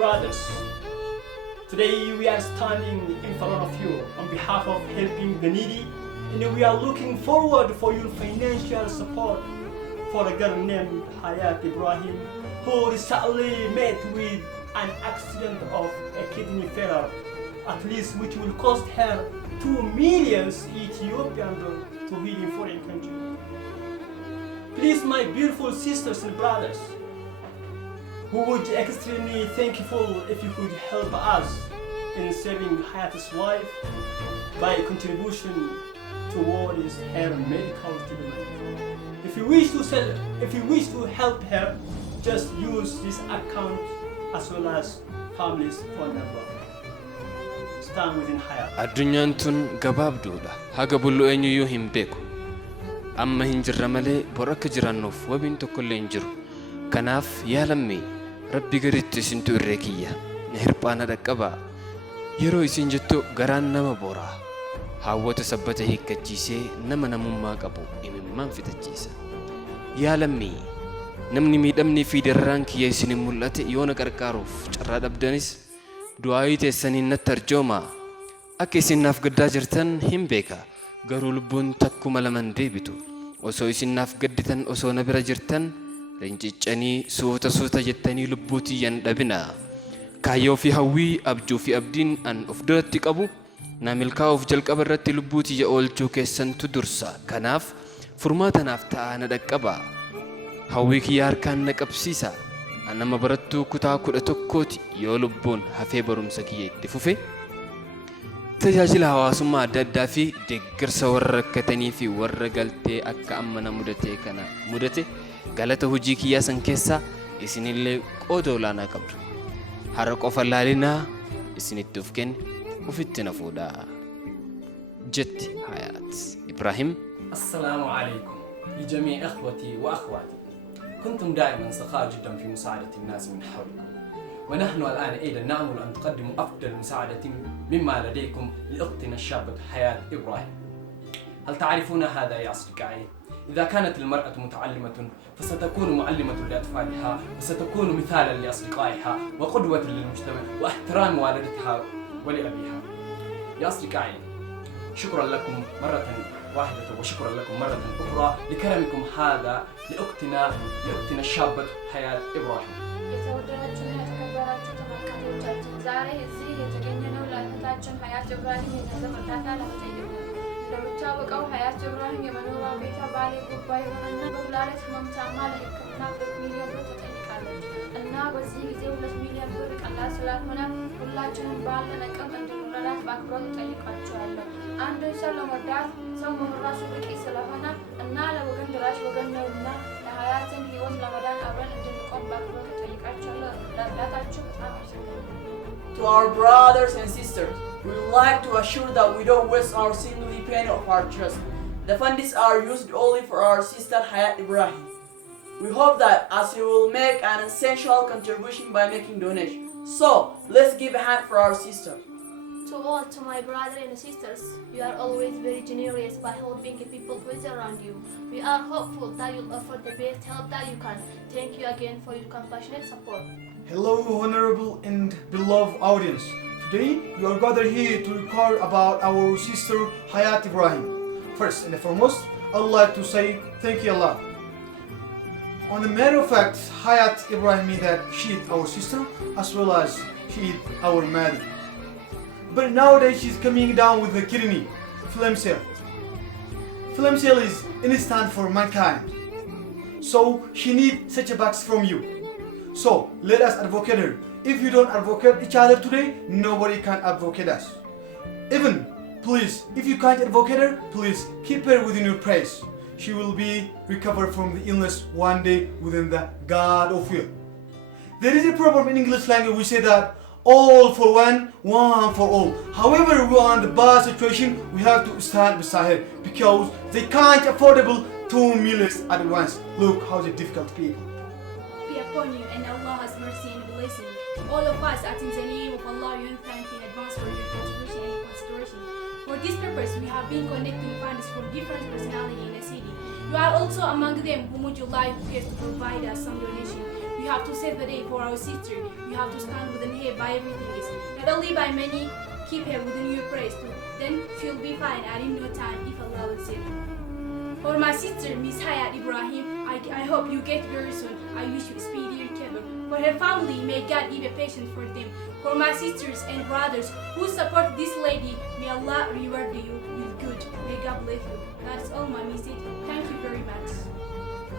brothers, today we are standing in front of you on behalf of helping the needy, and we are looking forward for your financial support for a girl named Hayat Ebrahim, who recently met with an accident of a kidney failure, at least which will cost her 2 million Ethiopian dollars to heal in foreign country. Please, my beautiful sisters and brothers, we would be extremely thankful if you could help us in saving Hayat's life by contribution towards her medical treatment. If you wish to help her, just use this account as well as family's phone number. Stand within Hayat. Addunyaan tun gabaabduudha. Haga bullu eenyuyyuu hin beeku. Amma hin jirra malee bor akka jiraannuuf wabiin tokkollee hin jiru. Kanaaf yaa lammii Rabbi garitti isintu irree kiyya. Na hirphaana dhaqqabaa. Yeroo isin jettu garaan nama boraa. Hawwata sabbata hiikkachiisee nama namummaa qabu imimmaan fitachiisa. Yaa lammii namni miidhamnii fi dararaan kiyya isin mul'ate yoona qarqaaruuf carraa dhabdanis du'aayii teessaniin natti arjooma. Akka isin naaf gaddaa jirtan hin beeka. Garuu lubbuun takkuma laman deebitu. Osoo isin naaf gadditan osoo na bira jirtan rinciccanii suuta jettanii lubbuu tiyyan dhabina. Kaayyoo fi hawwii abjuu fi abdiin an of duratti qabu na milkaa'uuf jalqaba irratti lubbuu tiyya oolchuu keessantu dursa. Kanaaf furmaatanaaf ta'a na dhaqqaba. Hawwii kiyya harkaan na qabsiisa. An nama barattuu kutaa 11ti yoo lubbuun hafee barumsa kiyya itti fufe. Tajaajila hawaasummaa adda addaa fi deeggarsa warra rakkatanii fi warra galtee akka amma na mudate galata hojii kiyyaa san keessaa isinillee qooda olaanaa qabdu. Har'a qofa laalinaa isinitti of kenne ofitti na fuudhaa jetti Hayat. Ibrahim. السلام عليكم لجميع إخوتي وأخواتي. كنتم دائما سخاء جدا في مساعدة الناس من حولكم، ونحن الآن أيضا نأمل أن تقدموا أفضل مساعدة مما لديكم لأختنا الشابة حياة إبراهيم. هل تعرفون هذا يا أصدقائي؟ إذا كانت المرأة متعلمة فستكون معلمة لأطفالها، وستكون مثالا لأصدقائها وقدوة للمجتمع واحترام والدتها ولأبيها. يا أصدقائي، شكرا لكم مرة واحدة وشكرا لكم مرة أخرى لكرمكم هذا لأختنا الشابة حياة إبراهيم. የተወደዳችሁና የተከበራችሁ ተመልካቾቻችን ዛሬ እዚህ የተገኘነው ለእህታችን ሀያት ኢብራሂም የገንዘብ እርዳታ ለመጠየቅ ነው። እንደሚታወቀው ሀያት ኢብራሂም የመኖሪያ ቤቷ ባሌ ጉባ የሆነና በኩላሊት ህመም ታማ ለሕክምና 2 ሚሊዮን ብር ተጠይቃለች እና በዚህ ጊዜ 2 ሚሊዮን ብር ቀላል ስላልሆነ ሁላችንም ባለን አቅም እንድንረዳት በአክብሮት እጠይቃችኋለሁ። አንድ ሰው ለመርዳት ሰው መሆን ራሱ በቂ ስለሆነ እና ለወገን ድራሽ ወገን ነውና ለሀያትን ህይወት ለመዳን አብረን እንድንቆም በአክብሮት እጠይቃችኋለሁ። ለእርዳታችሁ በጣም አመሰግናለሁ። To our brothers and sisters, we would like to assure that we don't waste our seemingly penny of our trust. The funds are used only for our sister Hayat Ibrahim. We hope that as you will make an essential contribution by making donations. So, let's give a hand for our sister. To my brother and sisters, you are always very generous by helping the people who is around you. We are hopeful that you'll offer the best help that you can. Thank you again for your compassionate support. Hello, honorable and beloved audience. Today, we are gathered here to record about our sister Hayat Ibrahim. First and foremost, I would like to say thank you Allah. On the matter of fact, Hayat Ibrahim means that she is our sister as well as she is our mother. But nowadays she's coming down with the kidney, phlegm cell. Phlegm cell is instant for mankind. So she needs such a box from you. So let us advocate her. If you don't advocate each other today, nobody can advocate us. Even, please, if you can't advocate her, please keep her within your praise. She will be recovered from the illness one day within the God of will. There is a proverb in English language, we say that all for one, one for all. However, we are in the bad situation, we have to stand beside her because they can't affordable 2 million at once. Look how the difficult people. Be upon you and Allah's mercy and blessing. All of us at in the name of Allah, you thank in advance for your contribution and consideration. For this purpose, we have been connecting funds from different personalities in the city. You are also among them whom would you like to provide us some donation. You have to save the day for our sister. You have to stand with her by everything is. Not only by many, keep her within your praise too. Then she'll be fine and in no time if Allah will save her. For my sister, Miss Hayat Ibrahim, I hope you get very soon. I wish you speedy recovery. For her family, may God give a patience for them. For my sisters and brothers who support this lady, may Allah reward you with good. May God bless you. That's all, my message. Thank you very much.